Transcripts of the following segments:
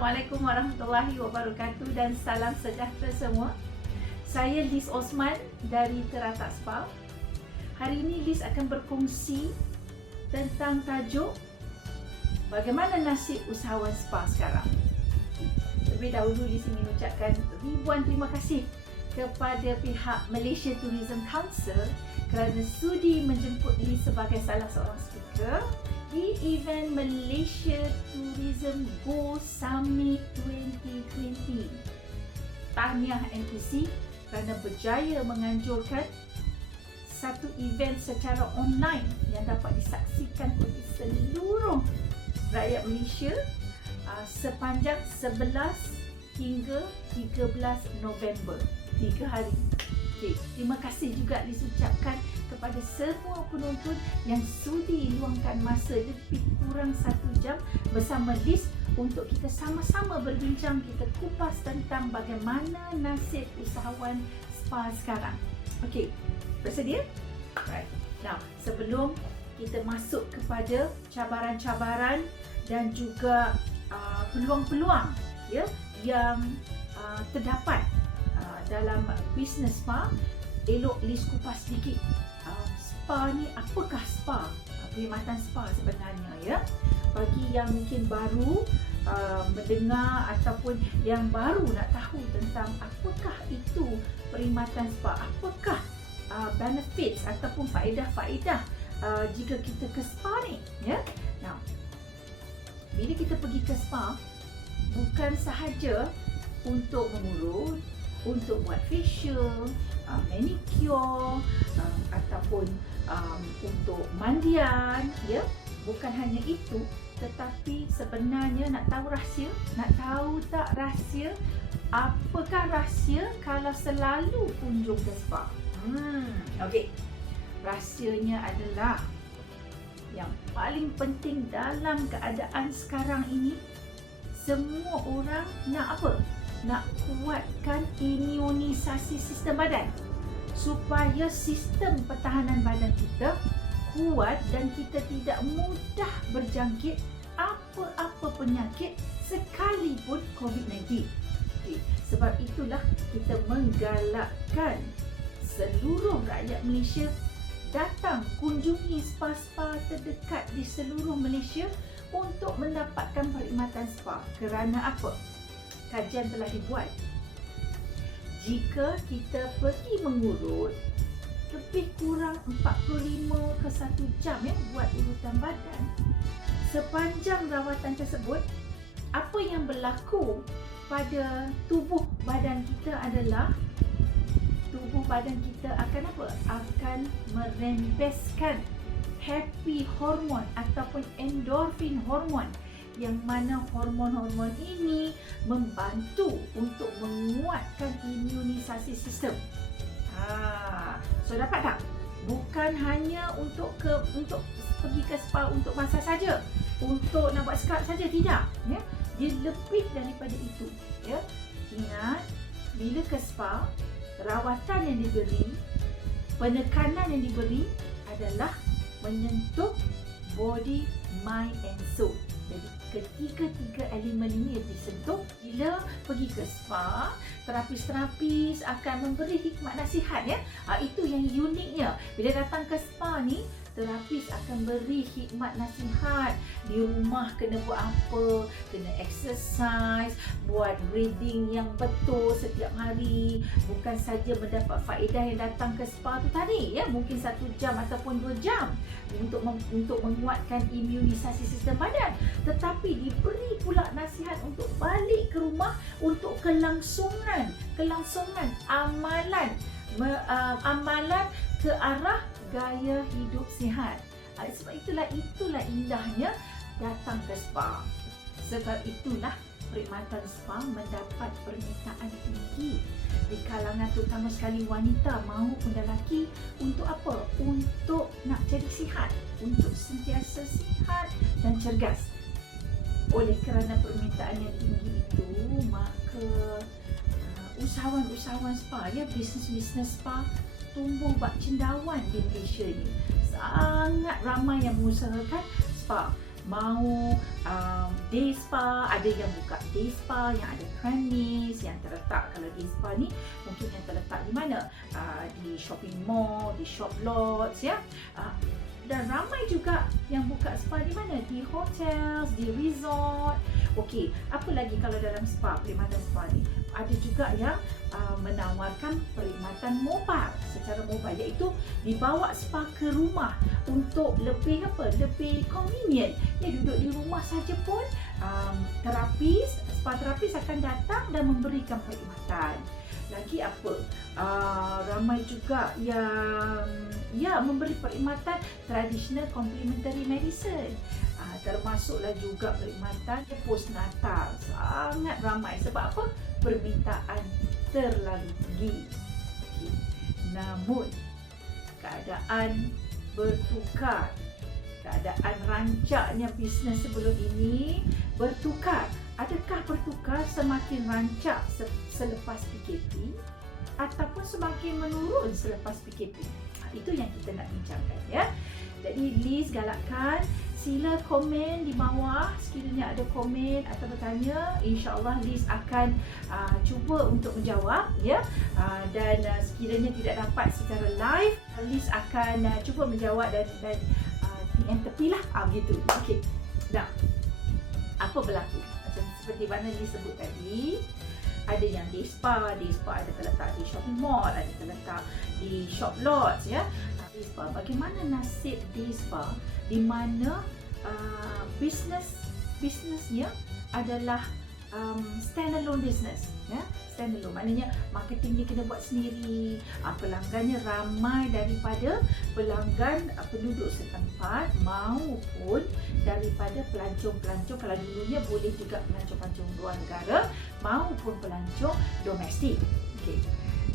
Assalamualaikum warahmatullahi wabarakatuh dan salam sejahtera semua. Saya Liz Osman dari Teratak Spa. Hari ini Liz akan berkongsi tentang tajuk bagaimana nasib usahawan spa sekarang. Lebih dahulu Liz ingin ucapkan ribuan terima kasih kepada pihak Malaysia Tourism Council kerana sudi menjemput Liz sebagai salah seorang speaker di event Malaysia Tourism Go Summit 2020. Tahniah MTC kerana berjaya menganjurkan satu event secara online yang dapat disaksikan oleh seluruh rakyat Malaysia sepanjang 11 hingga 13 November, 3 hari. Okay. Terima kasih juga diucapkan kepada semua penonton yang sudi luangkan masa lebih kurang 1 jam bersama Liz untuk kita sama-sama berbincang, kita kupas tentang bagaimana nasib usahawan spa sekarang. Okey, bersedia? Right. Now, sebelum kita masuk kepada cabaran-cabaran dan juga peluang-peluang ya yang terdapat dalam bisnes spa, elok Liz kupas sedikit. Spa ni apakah spa? Perkhidmatan spa sebenarnya ya. Bagi yang mungkin baru mendengar ataupun yang baru nak tahu tentang apakah itu perkhidmatan spa, apakah benefits ataupun faedah-faedah jika kita ke spa ni ya. Nah, bila kita pergi ke spa bukan sahaja untuk mengurut, untuk buat facial, manicure ataupun untuk mandian ya. Bukan hanya itu, tetapi sebenarnya nak tahu rahsia, nak tahu tak rahsia, apakah rahsia kalau selalu kunjung ke spa? Okey. Rahsianya adalah yang paling penting dalam keadaan sekarang ini, semua orang nak apa? Nak kuatkan imunisasi sistem badan supaya sistem pertahanan badan kita kuat dan kita tidak mudah berjangkit apa-apa penyakit sekalipun COVID-19. Okay. Sebab itulah kita menggalakkan seluruh rakyat Malaysia datang kunjungi spa-spa terdekat di seluruh Malaysia untuk mendapatkan perkhidmatan spa. Kerana apa? Kajian telah dibuat. Jika kita pergi mengurut lebih kurang 45 ke 1 jam ya buat urutan badan, sepanjang rawatan tersebut apa yang berlaku pada tubuh badan kita adalah tubuh badan kita akan apa? Akan merembeskan happy hormon ataupun endorfin hormon, yang mana hormon-hormon ini membantu untuk menguatkan imunisasi sistem. So dapat tak? Bukan hanya untuk pergi ke spa untuk masaj saja, untuk nak buat scrub saja, tidak ya. Dia lebih daripada itu ya. Ingat, bila ke spa, rawatan yang diberi, penekanan yang diberi adalah menyentuh body, mind and soul. Jadi ketiga-tiga elemen ini yang disentuh. Bila pergi ke spa, terapis-terapis akan memberi hikmat nasihat ya. Itu yang uniknya. Bila datang ke spa ni, terapis akan beri hikmat nasihat. Di rumah kena buat apa, kena exercise, buat breathing yang betul setiap hari. Bukan saja mendapat faedah yang datang ke spa tu tadi ya, mungkin 1 jam ataupun 2 jam untuk menguatkan imunisasi sistem badan, tetapi diberi pula nasihat untuk balik ke rumah untuk kelangsungan amalan ke arah gaya hidup sihat. Sebab itulah indahnya datang ke spa. Sebab itulah perkhidmatan spa mendapat permintaan tinggi di kalangan terutama sekali wanita maupun lelaki. Untuk apa? Untuk nak jadi sihat, untuk sentiasa sihat dan cergas. Oleh kerana permintaan yang tinggi itu, maka usahawan-usahawan spa ya, bisnes-bisnes spa tumbuh bak cendawan di Malaysia ni. Sangat ramai yang mengusahakan spa. mau day spa, ada yang buka day spa yang ada Crannies yang terletak, kalau day spa ni mungkin yang terletak di mana, di shopping mall, di shop lots ya. Dan ramai juga yang buka spa di mana, di hotels, di resort. Okey, apa lagi kalau dalam spa, perkhidmatan spa ni ada juga yang menawarkan perkhidmatan mobile, secara mobile, iaitu dibawa spa ke rumah untuk lebih lebih convenient. Ya, duduk di rumah saja pun spa terapis akan datang dan memberikan perkhidmatan. Lagi apa? Ramai juga yang memberi perkhidmatan traditional complementary medicine. Termasuklah juga perkhidmatan postnatal. Sangat ramai. Sebab apa? Permintaan terlalu tinggi. Namun keadaan bertukar. Keadaan rancaknya bisnes sebelum ini bertukar. Adakah bertukar semakin rancak selepas PKP ataupun semakin menurun selepas PKP? Itu yang kita nak bincangkan ya. Jadi Liz galakkan sila komen di bawah sekiranya ada komen atau bertanya. InsyaAllah Liz akan cuba untuk menjawab ya. Dan sekiranya tidak dapat secara live, Liz akan cuba menjawab dan yang tepilah begitu. Okey. Nah, apa berlaku? Seperti mana Liz sebut tadi, ada yang day spa ada terletak di shopping mall, ada terletak di shop lots ya. Day spa, bagaimana nasib day spa di mana bisnesnya adalah standalone business ya. Standalone maknanya marketing dia kena buat sendiri, pelanggannya ramai daripada pelanggan penduduk setempat maupun daripada pelancong-pelancong, kalau dulunya boleh juga pelancong-pelancong luar negara maupun pelancong domestik. Okey.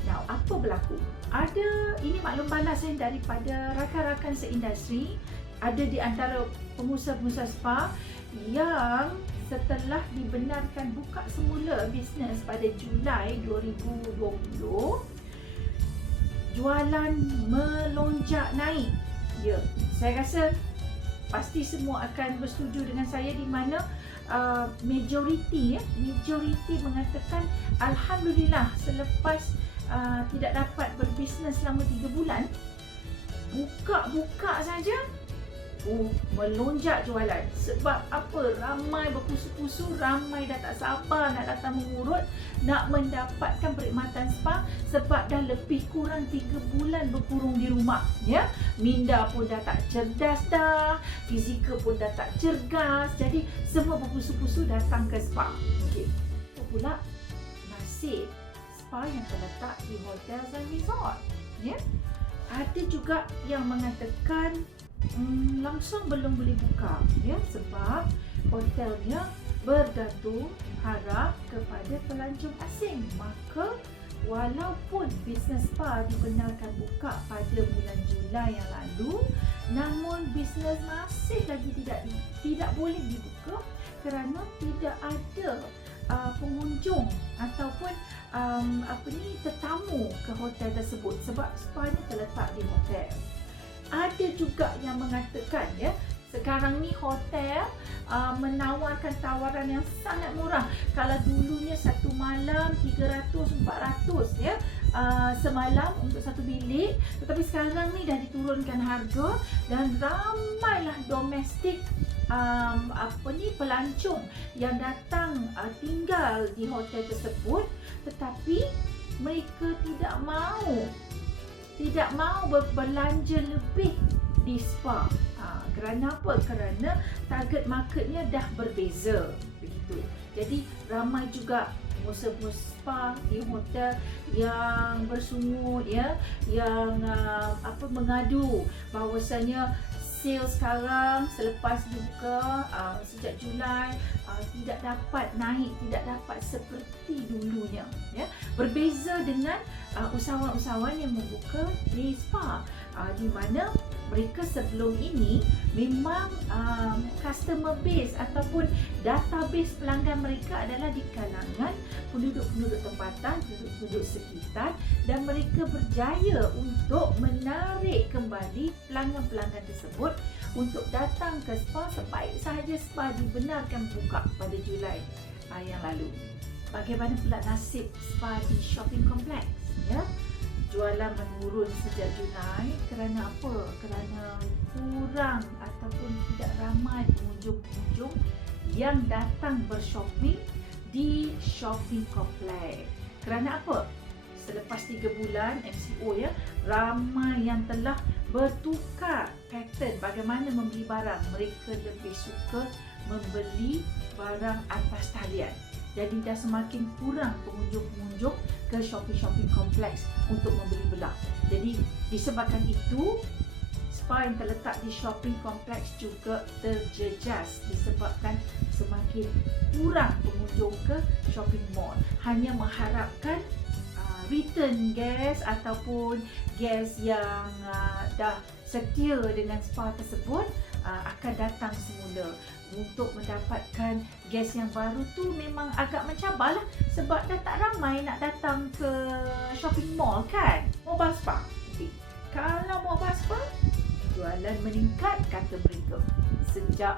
Now, apa berlaku? Ini maklum balas daripada rakan-rakan seindustri. Ada di antara pengusaha-pengusaha spa yang setelah dibenarkan buka semula bisnes pada Julai 2020, jualan melonjak naik. Ya, saya rasa pasti semua akan bersetuju dengan saya di mana majoriti mengatakan alhamdulillah selepas tidak dapat berbisnes selama 3 bulan, buka saja melonjak jualan. Sebab apa? Ramai berpusu-pusu, ramai dah tak sabar nak datang mengurut, nak mendapatkan perkhidmatan spa sebab dah lebih kurang 3 bulan berkurung di rumah ya. Minda pun dah tak cerdas dah, fizikal pun dah tak cergas, jadi semua berpusu-pusu datang ke spa. Okey. Itu pula nasib spa yang terletak di hotel dan resort ya. Ada juga yang mengatakan langsung belum boleh buka ya, sebab hotelnya bergantung harap kepada pelancong asing. Maka walaupun bisnes spa dibenarkan buka pada bulan Julai yang lalu, namun bisnes masih lagi tidak boleh dibuka kerana tidak ada pengunjung ataupun tetamu ke hotel tersebut sebab spa ni terletak di hotel. Ada juga yang mengatakan ya, sekarang ni hotel menawarkan tawaran yang sangat murah. Kalau dulunya satu malam 300-400 ya, semalam untuk satu bilik, tetapi sekarang ni dah diturunkan harga dan ramailah domestik pelancong yang datang tinggal di hotel tersebut, tetapi mereka tidak mahu berbelanja lebih di spa. Kerana apa? Kerana target marketnya dah berbeza begitu. Jadi ramai juga pengusaha spa di hotel yang bersungut ya, yang mengadu bahawasanya sales sekarang selepas dibuka sejak Julai tidak dapat naik, tidak dapat seperti dulunya ya. Berbeza dengan usahawan-usahawan yang membuka day spa di mana mereka sebelum ini memang customer base ataupun database pelanggan mereka adalah di kalangan penduduk-penduduk tempatan, penduduk-penduduk sekitar, dan mereka berjaya untuk menarik kembali pelanggan-pelanggan tersebut untuk datang ke spa sebaik sahaja spa dibenarkan buka pada Julai yang lalu. Bagaimana pula nasib spa di shopping kompleks? Ya, jualan menurun sejak Julai kerana apa? Kerana kurang ataupun tidak ramai pengunjung-pengunjung yang datang bershopping di shopping kompleks. Kerana apa? Selepas 3 bulan MCO ya, ramai yang telah bertukar pattern bagaimana membeli barang. Mereka lebih suka membeli barang atas talian. Jadi dah semakin kurang pengunjung-pengunjung ke shopping kompleks untuk membeli belah. Jadi disebabkan itu, spa yang terletak di shopping kompleks juga terjejas disebabkan semakin kurang pengunjung ke shopping mall. Hanya mengharapkan return guest ataupun guest yang dah setia dengan spa tersebut akan datang semula. Untuk mendapatkan guest yang baru tu memang agak mencabarlah sebab dah tak ramai nak datang ke shopping mall kan. Mobile spa. Okay. Kalau mobile spa, jualan meningkat kata mereka sejak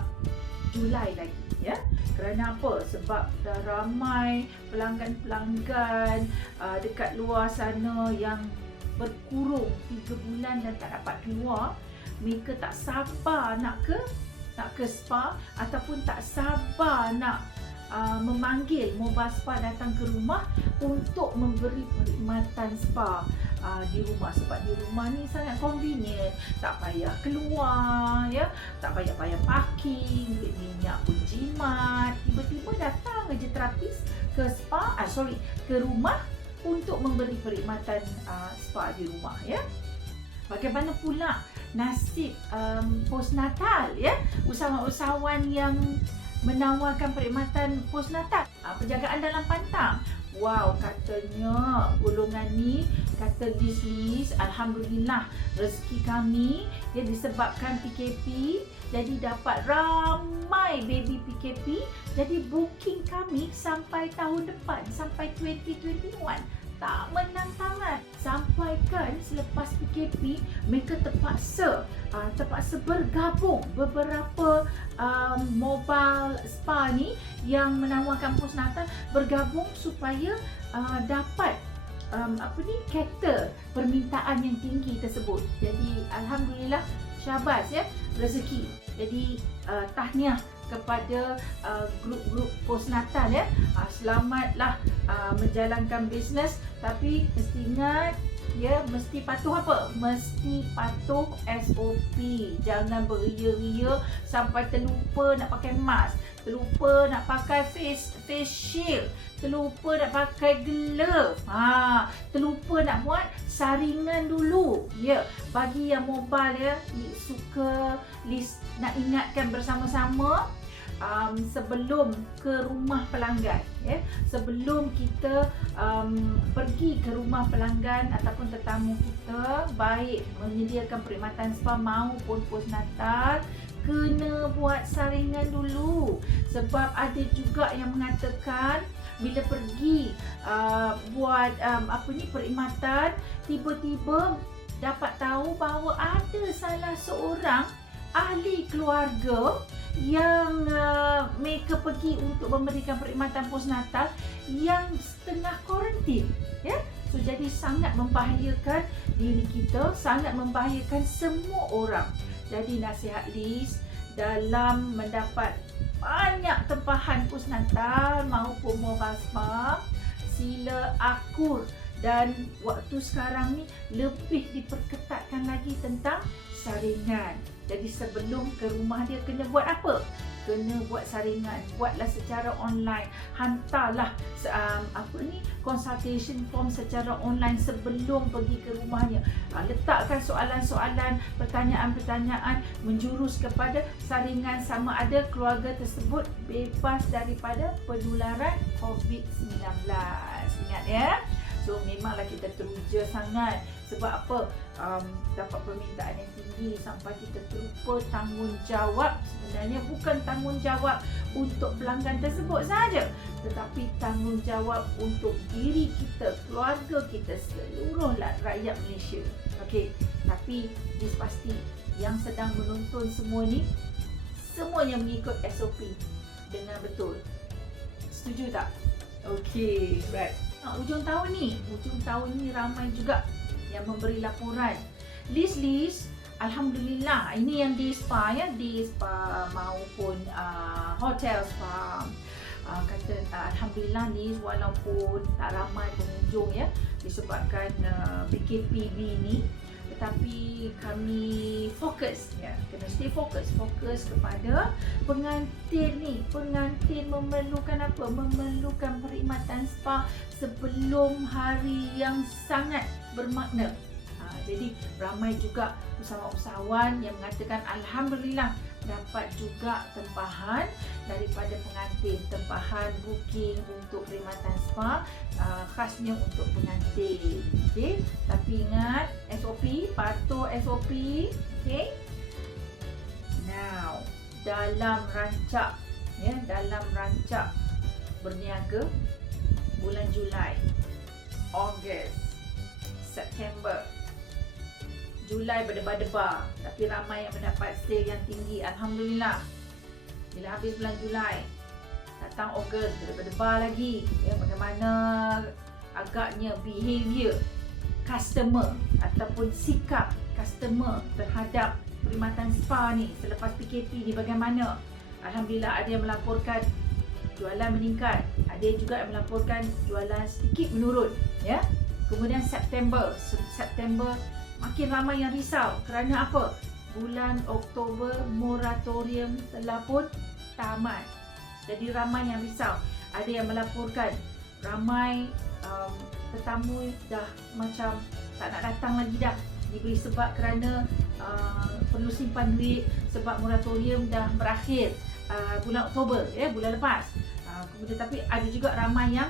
Julai lagi ya. Kerana apa? Sebab dah ramai pelanggan-pelanggan dekat luar sana yang berkurung 3 bulan dan tak dapat keluar. Mereka tak sabar nak ke spa ataupun tak sabar nak memanggil mobile spa datang ke rumah untuk memberi perkhidmatan spa di rumah. Sebab di rumah ni sangat convenient, tak payah keluar ya, tak payah parking, duit minyak pun jimat. Tiba-tiba datang aja terapis ke ke rumah untuk memberi perkhidmatan spa di rumah ya. Bagaimana pula nasib postnatal ya, usahawan-usahawan yang menawarkan perkhidmatan postnatal, penjagaan dalam pantang. Wow, katanya golongan ni, kata Liz, alhamdulillah rezeki kami ya disebabkan PKP jadi dapat ramai baby PKP. Jadi booking kami sampai tahun depan, sampai 2021 tak menang tangan. Sampaikan selepas PKP mereka terpaksa bergabung beberapa mobile spa ni yang menawarkan postnatal bergabung supaya dapat cater permintaan yang tinggi tersebut. Jadi alhamdulillah, syabas ya, rezeki. Jadi tahniah kepada grup-grup postnatal ya. Selamatlah menjalankan bisnes, tapi mesti ingat ya, mesti patuh apa? Mesti patuh SOP. Jangan beria-ria sampai terlupa nak pakai mask, terlupa nak pakai face shield, terlupa nak pakai glove, terlupa nak buat saringan dulu ya. Bagi yang mobile ya, suka list nak ingatkan bersama-sama sebelum ke rumah pelanggan ya, sebelum kita pergi ke rumah pelanggan ataupun tetamu kita, baik menyediakan perkhidmatan spa maupun postnatal, kena buat saringan dulu. Sebab ada juga yang mengatakan bila pergi buat perkhidmatan, tiba-tiba dapat tahu bahawa ada salah seorang ahli keluarga yang mereka pergi untuk memberikan perkhidmatan postnatal yang setengah kuarantin ya. So jadi sangat membahayakan diri kita, sangat membahayakan semua orang. Jadi nasihat Liz, dalam mendapat banyak tempahan postnatal maupun mobile spa, sila akur. Dan waktu sekarang ni lebih diperketatkan lagi tentang saringan. Jadi sebelum ke rumah dia kena buat apa? Kena buat saringan. Buatlah secara online. Hantarlah consultation form secara online sebelum pergi ke rumahnya. Letakkan soalan-soalan, pertanyaan-pertanyaan menjurus kepada saringan sama ada keluarga tersebut bebas daripada penularan COVID-19. Ingat ya. So memanglah kita teruja sangat. Sebab apa? Dapat permintaan yang tinggi sampai kita terlupa tanggungjawab. Sebenarnya bukan tanggungjawab untuk pelanggan tersebut sahaja, tetapi tanggungjawab untuk diri kita, keluarga kita, seluruh rakyat Malaysia. Okey, tapi pasti yang sedang menonton semua ni, semuanya mengikut SOP dengan betul. Setuju tak? Okey, right. Hujung tahun ni ramai juga yang memberi laporan. List alhamdulillah, ini yang di spa ya, di spa maupun hotel spa. Kata alhamdulillah ni walaupun tak ramai pengunjung ya disebabkan PKPB ni, tetapi kami fokus ya, kena stay fokus kepada pengantin ni. Pengantin memerlukan apa? Memerlukan perkhidmatan spa sebelum hari yang sangat bermakna. Jadi ramai juga usahawan-usahawan yang mengatakan alhamdulillah dapat juga tempahan daripada pengantin, tempahan booking untuk perkhidmatan spa khasnya untuk pengantin. Okey, tapi ingat SOP, patuh SOP. Okey. Now, dalam rancak berniaga bulan Julai, Ogos, September. Julai berdebar-debar, tapi ramai yang mendapat sale yang tinggi, alhamdulillah. Bila habis bulan Julai, datang Ogos, berdebar lagi ya, bagaimana agaknya behavior customer ataupun sikap customer terhadap perkhidmatan spa ni selepas PKP ni bagaimana. Alhamdulillah, ada yang melaporkan jualan meningkat, ada juga yang melaporkan jualan sedikit menurun ya. Kemudian September makin ramai yang risau kerana apa? Bulan Oktober moratorium telah pun tamat. Jadi ramai yang risau. Ada yang melaporkan ramai tetamu dah macam tak nak datang lagi dah. Diberi sebab kerana perlu simpan duit sebab moratorium dah berakhir bulan Oktober ya, bulan lepas. Kemudian tapi ada juga ramai yang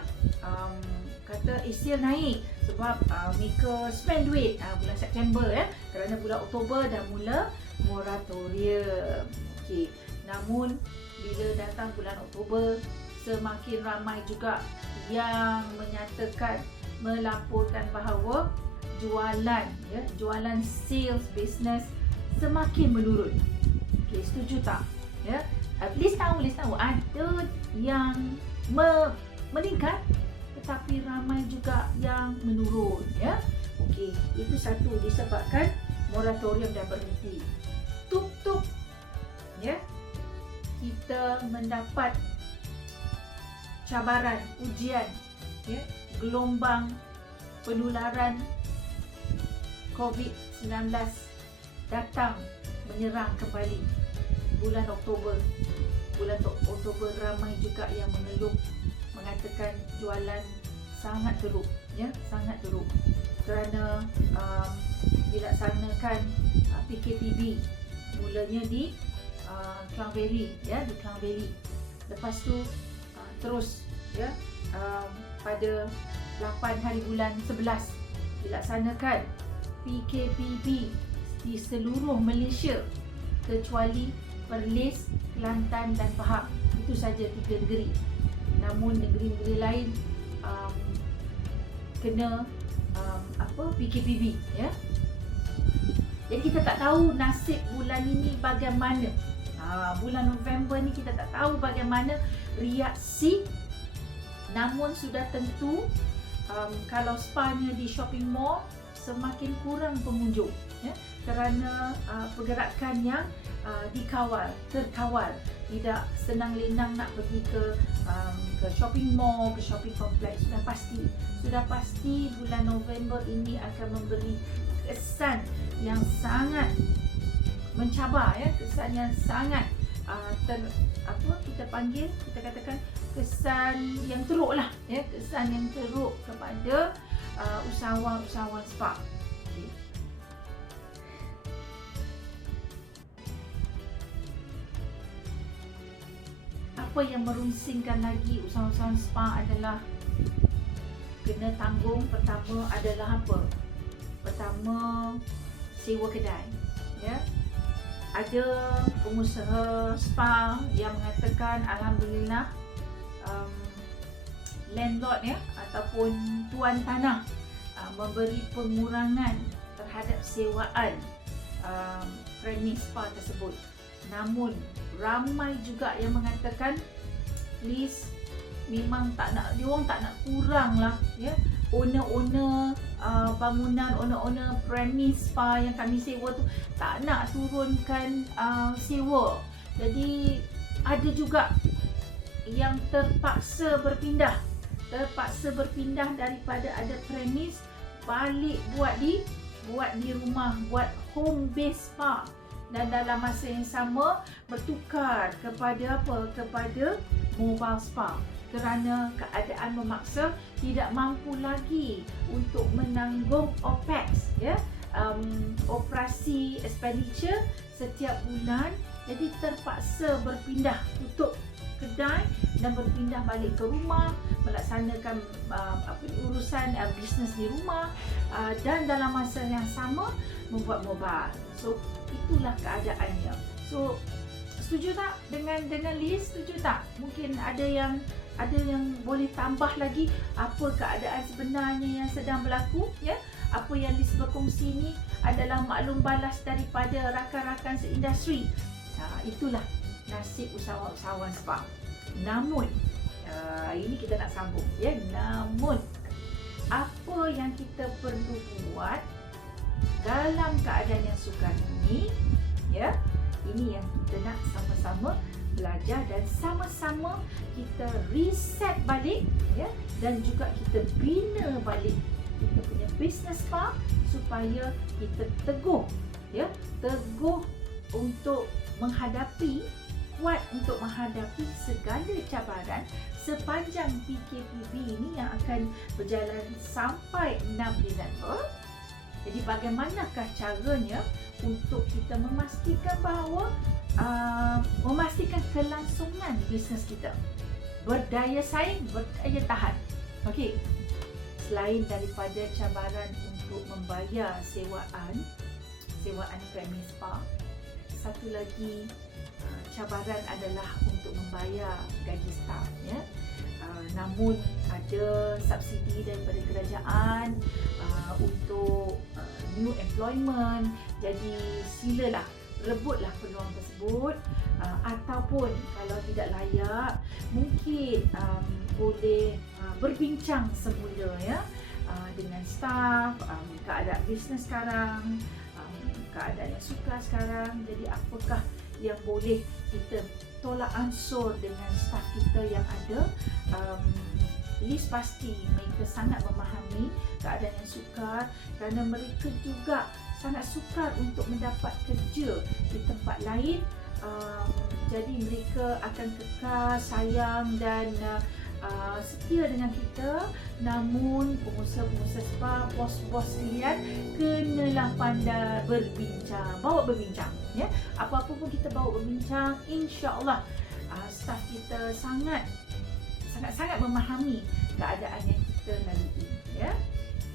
kata sale naik sebab mereka spend duit bulan September ya, kerana bulan Oktober dah mula moratorium. Okey, namun bila datang bulan Oktober semakin ramai juga yang menyatakan melaporkan bahawa jualan sales business semakin menurun. Okey, setuju tak? Ya, list tahu ada yang meningkat tetapi ramai juga yang menurun ya. Okey, itu satu disebabkan moratorium dah berhenti. Tuk ya. Kita mendapat cabaran, ujian ya, gelombang penularan COVID-19 datang menyerang kembali bulan Oktober. Bulan Oktober ramai juga yang mengeluh, mengatakan jualan sangat teruk ya, sangat teruk kerana dilaksanakan PKPB mulanya di Klang Valley ya, di Klang Valley. Lepas tu terus ya, pada 8 hari bulan 11 dilaksanakan PKPB di seluruh Malaysia kecuali Perlis, Kelantan dan Pahang. Itu saja 3 negeri. Namun negeri-negeri lain kena PKPB ya. Jadi kita tak tahu nasib bulan ini bagaimana. Bulan November ni kita tak tahu bagaimana reaksi. Namun sudah tentu kalau spa-nya di shopping mall semakin kurang pengunjung ya, kerana pergerakan yang terkawal. Tidak senang lenang nak pergi ke shopping mall, ke shopping complex. Sudah pasti bulan November ini akan memberi kesan yang sangat mencabar ya, kesan yang sangat kita katakan kesan yang teruk lah ya, kesan yang teruk kepada usahawan-usahawan spa. Okay. Apa yang merunsingkan lagi usahawan spa adalah kena tanggung. Pertama adalah apa? Pertama, sewa kedai ya. Ada pengusaha spa yang mengatakan alhamdulillah landlord ya ataupun tuan tanah memberi pengurangan terhadap sewaan premis spa tersebut. Namun ramai juga yang mengatakan Liz memang tak nak, dia orang tak nak kurang lah ya. Owner-owner bangunan, owner-owner premis spa yang kami sewa tu tak nak turunkan sewa. Jadi ada juga yang terpaksa berpindah daripada ada premis balik buat di rumah, buat home base spa, dan dalam masa yang sama bertukar kepada mobile spa kerana keadaan memaksa, tidak mampu lagi untuk menanggung OPEX ya, operasi expenditure setiap bulan. Jadi terpaksa berpindah, tutup kedai dan berpindah balik ke rumah, melaksanakan urusan bisnes di rumah, dan dalam masa yang sama membuat mobile. So itulah keadaannya. So setuju tak dengan Liz? Setuju tak? Mungkin ada yang boleh tambah lagi apa keadaan sebenarnya yang sedang berlaku ya. Apa yang Liz berkongsi ni adalah maklum balas daripada rakan-rakan seindustri. Itulah nasib usahawan spa. Namun ini kita nak sambung ya. Namun apa yang kita perlu buat dalam keadaan yang sukar ini ya, ini yang kita nak sama-sama belajar dan sama-sama kita reset balik ya, dan juga kita bina balik kita punya business spa supaya kita teguh ya, teguh untuk menghadapi, kuat untuk menghadapi segala cabaran sepanjang PKPB ini yang akan berjalan sampai 6 Disember. Jadi bagaimanakah caranya untuk kita memastikan bahawa memastikan kelangsungan bisnes kita, berdaya saing, berdaya tahan. Okey. Selain daripada cabaran untuk membayar sewaan premis spa, satu lagi cabaran adalah untuk membayar gaji staf ya. Namun ada subsidi daripada kerajaan untuk new employment. Jadi silalah, rebutlah peluang tersebut, ataupun kalau tidak layak mungkin boleh berbincang semula ya dengan staf, keadaan bisnes sekarang, keadaan yang sukar sekarang. Jadi apakah yang boleh kita tolak ansur dengan staf kita yang ada. Liz pasti mereka sangat memahami keadaan yang sukar kerana mereka juga sangat sukar untuk mendapat kerja di tempat lain. Jadi mereka akan kekal sayang dan setia dengan kita. Namun pengusaha-pengusaha spa, bos-bos sekalian, kenalah pandai berbincang, bawa berbincang ya. Apa-apa pun kita bawa berbincang, insya-Allah staf kita sangat memahami keadaan yang kita lalui ya.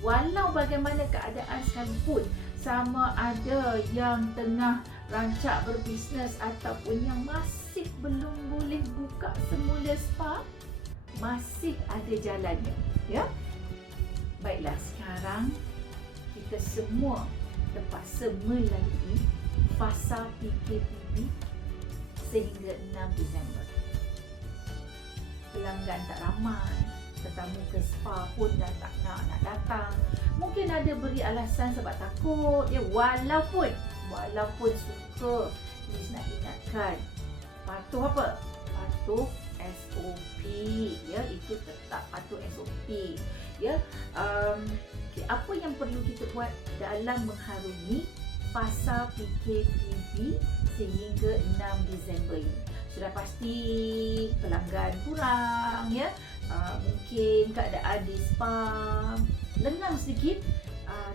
Walau bagaimana keadaan sekalipun, sama ada yang tengah rancak berbisnes ataupun yang masih belum boleh buka semula spa, masih ada jalannya ya. Baiklah, sekarang kita semua terpaksa melalui fasa PKPB sehingga 6 Disember. Pelanggan tak ramai, tetamu ke spa pun dah tak nak datang. Mungkin ada beri alasan sebab takut ya. Walaupun suka, Liz nak ingatkan, patuh apa? Patuh SOP ya, itu tetap patuh SOP ya. Apa yang perlu kita buat dalam mengharungi fasa PKPB sehingga 6 Disember ini? Sudah pasti pelanggan kurang ya, mungkin keadaan di spa lengang sedikit,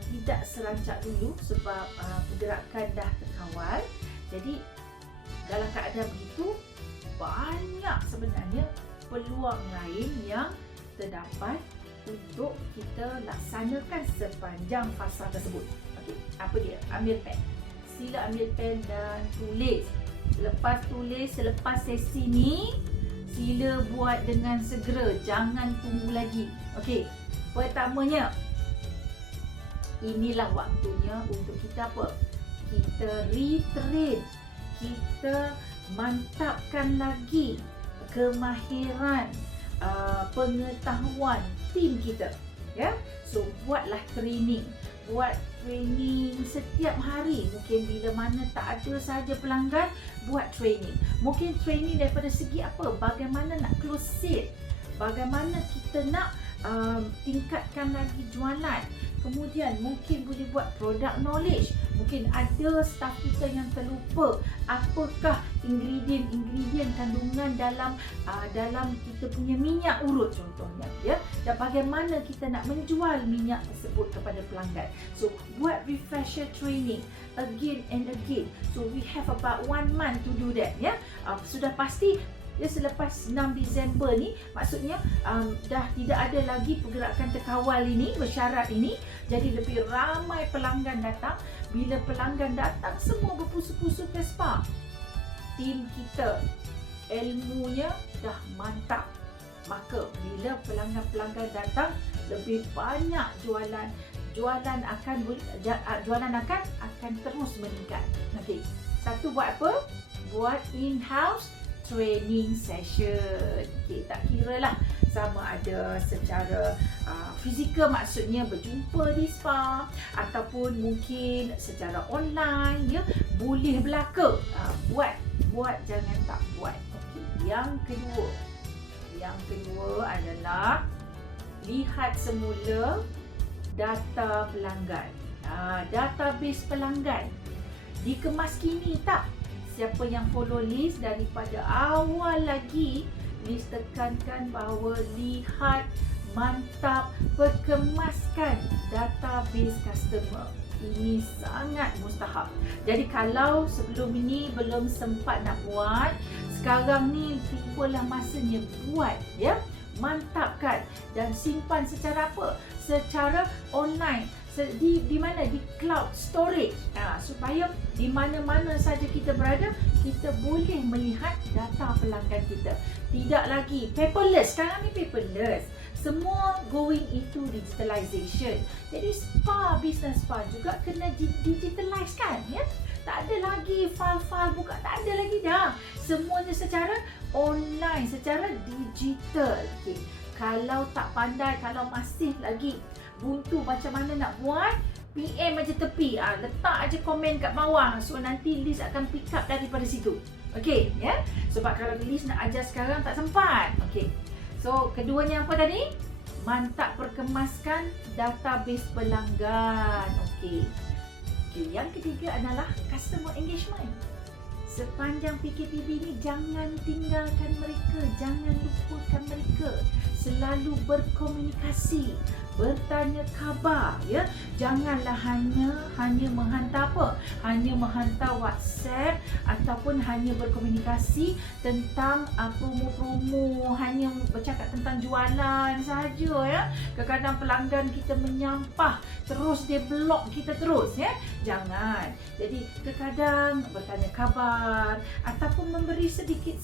tidak serancak dulu sebab pergerakan dah terkawal. Jadi dalam keadaan begitu, banyak sebenarnya peluang lain yang terdapat untuk kita laksanakan sepanjang fasa tersebut. Okey, apa dia? Ambil pen. Sila ambil pen dan tulis. Selepas sesi ni, sila buat dengan segera, jangan tunggu lagi. Okey. Pertamanya, inilah waktunya untuk kita apa? kita retrain, kita mantapkan lagi kemahiran, pengetahuan tim kita, ya. So buatlah training, buat training setiap hari. Mungkin bila mana tak ada saja pelanggan, buat training. Mungkin training daripada segi apa? Bagaimana nak close sale, bagaimana kita nak tingkatkan lagi jualan. Kemudian mungkin boleh buat product knowledge. Mungkin ada staff kita yang terlupa apakah ingredient kandungan dalam kita punya minyak urut contohnya, ya, dan bagaimana kita nak menjual minyak tersebut kepada pelanggan. So buat refresher training again and again. So we have about 1 month to do that, ya. Sudah pasti ya, selepas 6 Disember ni, maksudnya dah tidak ada lagi pergerakan terkawal ini, bersyarat ini. Jadi lebih ramai pelanggan datang. Bila pelanggan datang, semua berpusu-pusu ke spa. Tim kita ilmunya dah mantap. Maka bila pelanggan-pelanggan datang, lebih banyak jualan akan terus meningkat. Okey. Satu, buat apa? Buat in-house training session. Okay, tak kira lah sama ada secara fizikal, maksudnya berjumpa di spa, ataupun mungkin secara online, ya, boleh belaka. Buat jangan tak buat. Okay. Yang kedua adalah lihat semula data pelanggan. Database pelanggan dikemas kini tak? Siapa yang follow list daripada awal lagi, list tekankan bahawa lihat, mantap, perkemaskan database customer. Ini sangat mustahab. Jadi kalau sebelum ini belum sempat nak buat, sekarang ni tibalah masanya buat, ya. Mantapkan dan simpan secara apa? Secara online. Di mana? Di cloud storage, supaya di mana-mana saja kita berada, kita boleh melihat data pelanggan kita. Tidak lagi paperless. Sekarang ni paperless, semua going into digitalization. Jadi business spa juga kena digitalize kan, ya. Tak ada lagi file-file buka, tak ada lagi dah. Semuanya secara online, secara digital. Okay. Kalau tak pandai, kalau masih lagi buntu macam mana nak buat, PM aja tepi, letak aja komen kat bawah. So nanti Liz akan pick up daripada situ. Okey, ya. Sebab kalau Liz nak ajar sekarang tak sempat. Okey. So keduanya apa tadi? Mantap perkemaskan database pelanggan. Okey. Okey, yang ketiga adalah customer engagement. Sepanjang PKPB ni jangan tinggalkan mereka, jangan lupakan mereka. Selalu berkomunikasi, bertanya khabar, ya. Janganlah hanya menghantar apa? Hanya menghantar WhatsApp ataupun hanya berkomunikasi tentang promo-promo, hanya bercakap tentang jualan saja, ya. Kadang-kadang pelanggan kita menyampah, terus dia block kita terus, ya. Jangan. Jadi kadang bertanya khabar ataupun memberi sedikit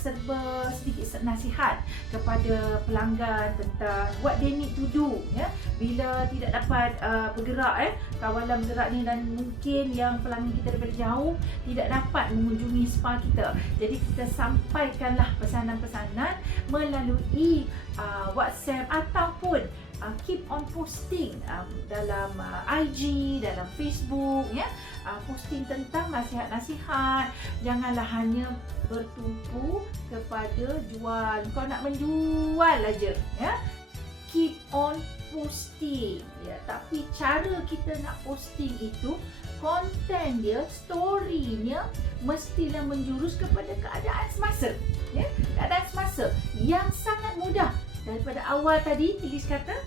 nasihat kepada pelanggan tentang what they need to do, ya. Bila tidak dapat bergerak, kawalan bergerak ni, dan mungkin yang pelanggan kita daripada jauh tidak dapat mengunjungi spa kita. Jadi kita sampaikanlah pesanan-pesanan melalui WhatsApp ataupun keep on posting dalam IG, dalam Facebook, ya. Posting tentang nasihat-nasihat. Janganlah hanya bertumpu kepada jual. Kau nak menjual aja, ya. Keep on posting, ya. Tapi cara kita nak posting itu, konten dia, story-nya mestilah menjurus kepada keadaan semasa, ya. Keadaan semasa yang sangat mudah. Daripada awal tadi, Liz kata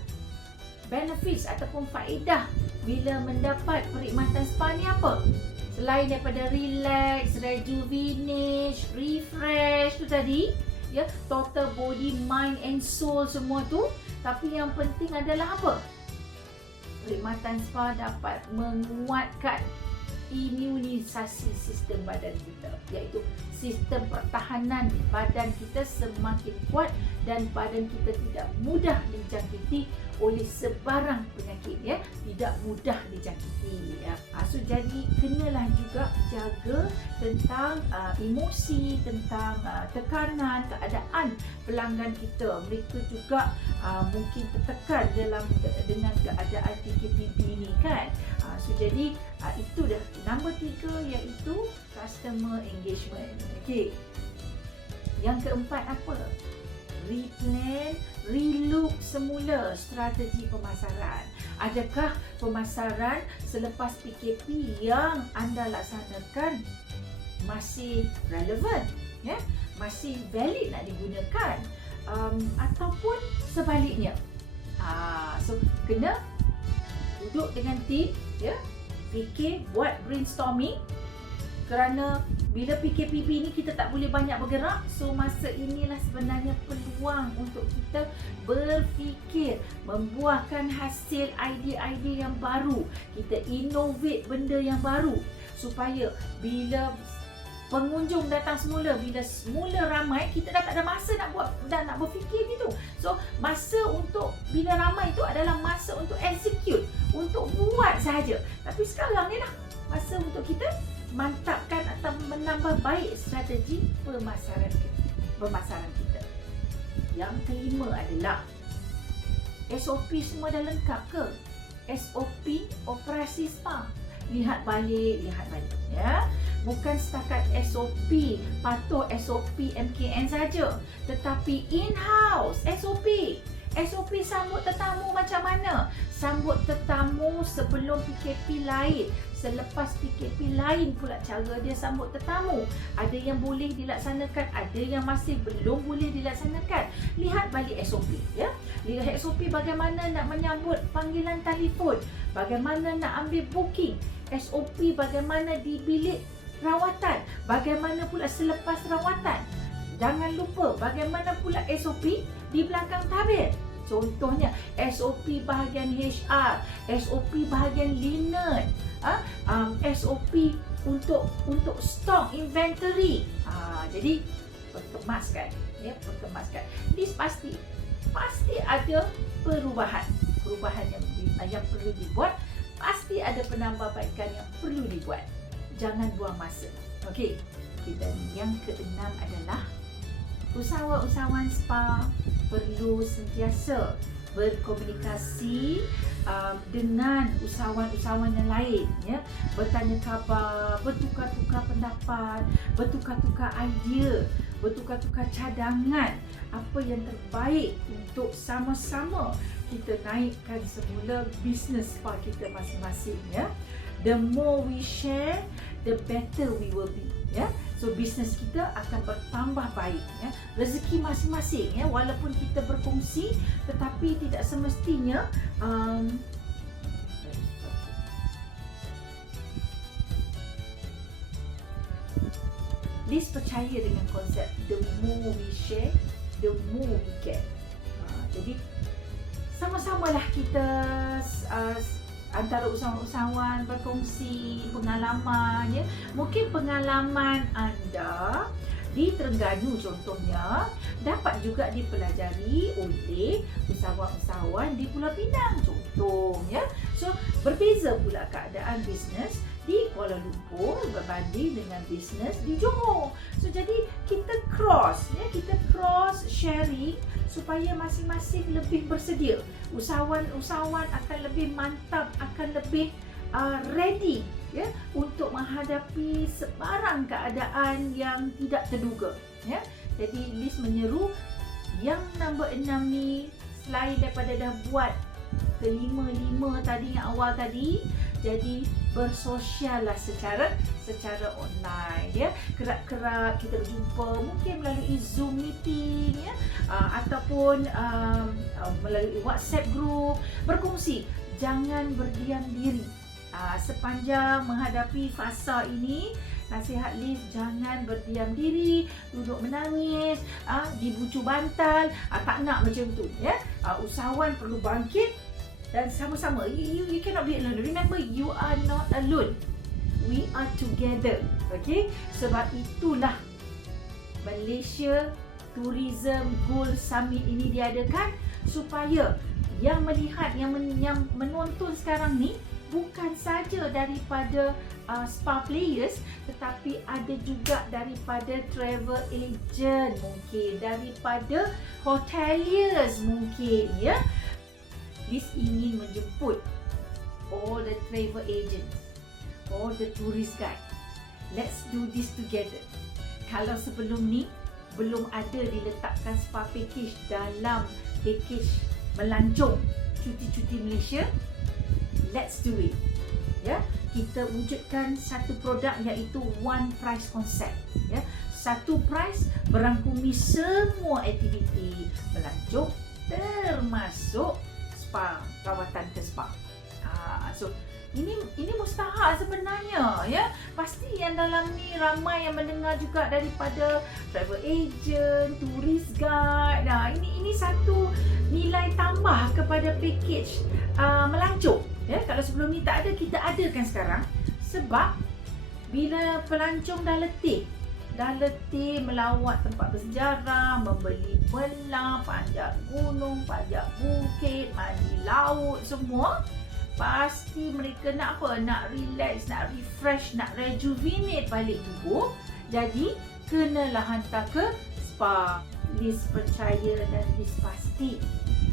benefits ataupun faedah bila mendapat perkhidmatan spa ni apa? Selain daripada relax, rejuvenate, refresh tu tadi, ya, total body, mind and soul semua tu. Tapi yang penting adalah apa? Perkhidmatan spa dapat menguatkan imunisasi sistem badan kita, iaitu sistem pertahanan badan kita semakin kuat dan badan kita tidak mudah dijangkiti oleh sebarang penyakit, ya, tidak mudah dijangkiti, ya. So jadi kenalah juga jaga tentang emosi, tentang tekanan, keadaan pelanggan kita. Mereka juga mungkin tertekan dengan keadaan PKPB ini, kan. So jadi itu dah nombor 3, iaitu customer engagement. Okey. Yang keempat apa? Replan, relook semula strategi pemasaran. Adakah pemasaran selepas PKP yang anda laksanakan masih relevan, ya? Masih valid nak digunakan, ataupun sebaliknya. So kena duduk dengan tim, ya, fikir, buat brainstorming, kerana bila PKPB ni kita tak boleh banyak bergerak. So masa inilah sebenarnya peluang untuk kita berfikir, membuahkan hasil idea-idea yang baru, kita innovate benda yang baru, supaya bila pengunjung datang semula, bila semula ramai, kita dah tak ada masa nak berfikir gitu. So masa untuk bila ramai itu adalah masa untuk execute, untuk buat sahaja. Tapi sekarang ni lah masa untuk kita mantapkan atau menambah baik strategi pemasaran kita. Yang kelima adalah SOP semua dah lengkap ke? SOP operasi spa. Lihat balik, ya. Bukan setakat SOP, patuh SOP MKN saja, tetapi in-house SOP. SOP sambut tetamu macam mana? Sambut tetamu sebelum PKP lain, selepas PKP lain pula cara dia sambut tetamu. Ada yang boleh dilaksanakan, ada yang masih belum boleh dilaksanakan. Lihat balik SOP, ya. Lihat SOP bagaimana nak menyambut panggilan telefon, bagaimana nak ambil booking, SOP bagaimana di bilik rawatan, bagaimana pula selepas rawatan. Jangan lupa bagaimana pula SOP di belakang tabir. Contohnya SOP bahagian HR, SOP bahagian linen, SOP untuk stok inventory. Jadi perkemaskan, ya, perkemaskan. This pasti ada perubahan yang perlu dibuat, pasti ada penambahbaikan yang perlu dibuat. Jangan buang masa. Okey. Dan yang keenam adalah usahawan-usahawan spa perlu sentiasa berkomunikasi dengan usahawan-usahawan yang lain, ya, bertanya khabar, bertukar-tukar pendapat, bertukar-tukar idea, bertukar-tukar cadangan, apa yang terbaik untuk sama-sama kita naikkan semula bisnes spa kita masing-masing, ya. The more we share, the better we will be, ya. So bisnes kita akan bertambah baik, ya. Rezeki masing-masing, ya, walaupun kita berkongsi, tetapi tidak semestinya Liz percaya dengan konsep the more we share, the more we get. Jadi sama-samalah kita antara usahawan-usahawan berkongsi pengalaman, ya. Mungkin pengalaman anda di Terengganu contohnya dapat juga dipelajari oleh usahawan-usahawan di Pulau Pinang contohnya. So berbeza pula keadaan bisnes di Kuala Lumpur berbanding dengan bisnes di Johor. So jadi kita cross sharing supaya masing-masing lebih bersedia. Usahawan-usahawan akan lebih mantap, akan lebih ready, ya, untuk menghadapi sebarang keadaan yang tidak terduga, ya. Jadi Liz menyeru yang nombor 6 ni, selain daripada dah buat kelima-lima tadi yang awal tadi, jadi bersosial lah secara online, ya. Kerap-kerap kita berjumpa, mungkin melalui Zoom meeting, ya, ataupun melalui WhatsApp group, berkongsi. Jangan berdiam diri. Sepanjang menghadapi fasa ini, nasihat Liz, jangan berdiam diri, duduk menangis, dibucu bantal, tak nak macam tu, ya. Usahawan perlu bangkit dan sama-sama. You cannot be alone. Remember, you are not alone. We are together. Okay? Sebab itulah Malaysia Tourism Gold Summit ini diadakan supaya yang melihat, yang menonton sekarang ni bukan saja daripada spa players, tetapi ada juga daripada travel agent mungkin, daripada hoteliers mungkin, ya. Liz ingin menjemput all the travel agents, all the tourist guide. Let's do this together. Kalau sebelum ni belum ada diletakkan spa package dalam package melancong cuti-cuti Malaysia, let's do it. Ya, kita wujudkan satu produk iaitu one price concept. Ya, satu price berangkumi semua aktiviti melancong termasuk spa, rawatan ke spa. So ini mustahak sebenarnya, ya. Pasti yang dalam ni ramai yang mendengar juga daripada travel agent, tourist guide. Nah, ini satu nilai tambah kepada package melancong. Ya, kalau sebelum ni tak ada, kita adakan sekarang. Sebab bila pelancong dah letih melawat tempat bersejarah, membeli belah, panjat gunung, panjat bukit, mandi laut, semua, pasti mereka nak apa? Nak relax, nak refresh, nak rejuvenate balik tubuh. Jadi, kenalah hantar ke spa. Liz percaya dan Liz pasti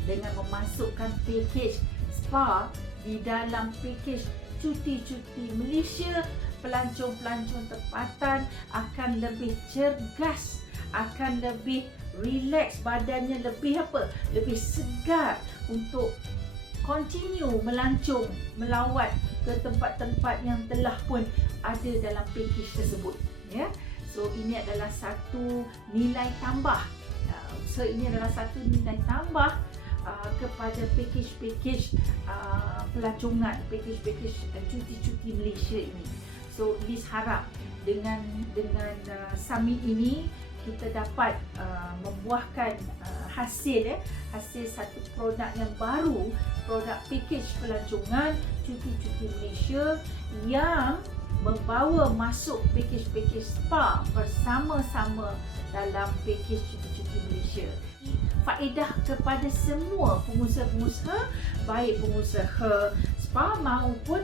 dengan memasukkan package spa di dalam package cuti-cuti Malaysia, pelancong-pelancong tempatan akan lebih cergas, akan lebih relax, badannya lebih apa? Lebih segar untuk continue melancong, melawat ke tempat-tempat yang telah pun ada dalam package tersebut, ya. So ini adalah satu nilai tambah. Ini adalah satu nilai tambah kepada package-package pelancongan, package-package cuti-cuti Malaysia ini. So Liz harap dengan summit ini kita dapat membuahkan hasil satu produk yang baru, produk package pelancongan cuti-cuti Malaysia yang membawa masuk package-package spa bersama-sama dalam package cuti-cuti Malaysia. Faedah kepada semua pengusaha-pengusaha, baik pengusaha spa maupun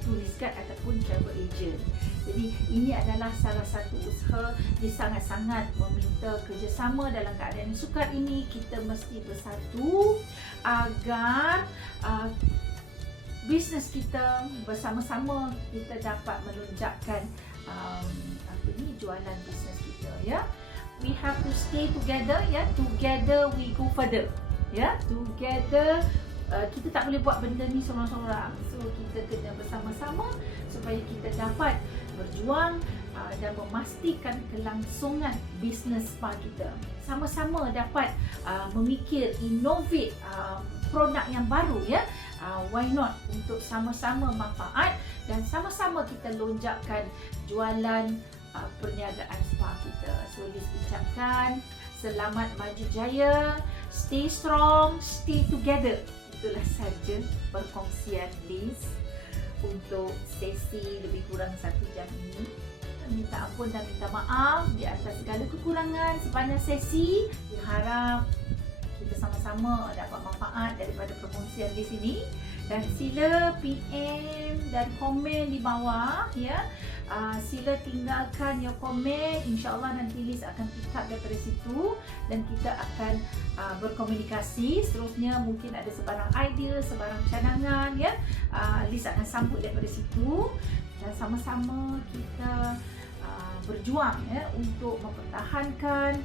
tourist guide ataupun travel agent. Jadi ini adalah salah satu usaha yang sangat-sangat meminta kerjasama. Dalam keadaan sukar ini, kita mesti bersatu agar bisnes kita bersama-sama kita dapat melonjakkan jualan bisnes kita, ya. We have to stay together, ya. Together we go further, ya. Together kita tak boleh buat benda ni seorang-seorang. So kita kena bersama-sama supaya kita dapat berjuang dan memastikan kelangsungan bisnes spa kita. Sama-sama dapat memikir, innovate produk yang baru, ya. Why not, untuk sama-sama manfaat dan sama-sama kita lonjakkan jualan perniagaan spa kita. So Liz ucapkan selamat maju jaya, stay strong, stay together. Itulah saja perkongsian Liz untuk sesi lebih kurang 1 jam ini. Minta ampun dan minta maaf di atas segala kekurangan sepanjang sesi. Harap kita sama-sama dapat manfaat daripada perkongsian Liz ini. Dan sila PM dan komen di bawah, ya. Sila tinggalkan your komen. InsyaAllah nanti Liz akan pick up daripada situ dan kita akan berkomunikasi. Seterusnya mungkin ada sebarang idea, sebarang cadangan, ya. Liz akan sambut daripada situ dan sama-sama kita berjuang, ya, untuk mempertahankan,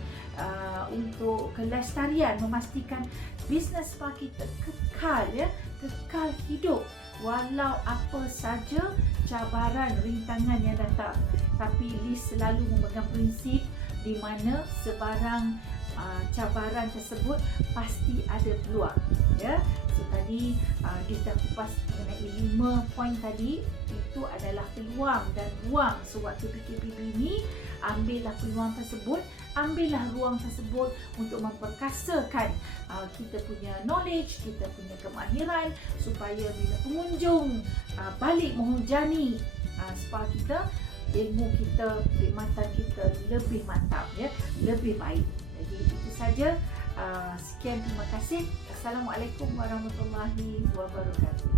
untuk kelestarian, memastikan bisnes spa kita kekal, ya, kekal hidup walau apa saja cabaran, rintangan yang datang. Tapi Liz selalu memegang prinsip di mana sebarang cabaran tersebut pasti ada peluang, ya. So tadi kita kupas mengenai 5 poin tadi. Itu adalah peluang dan ruang. Sewaktu PKPB ini, ambillah peluang tersebut, ambillah ruang tersebut untuk memperkasakan kita punya knowledge, kita punya kemahiran, supaya bila pengunjung balik menghujani spa kita, ilmu kita, perkhidmatan kita lebih mantap ya, lebih baik. Jadi itu saja. Sekian, terima kasih. Assalamualaikum warahmatullahi wabarakatuh.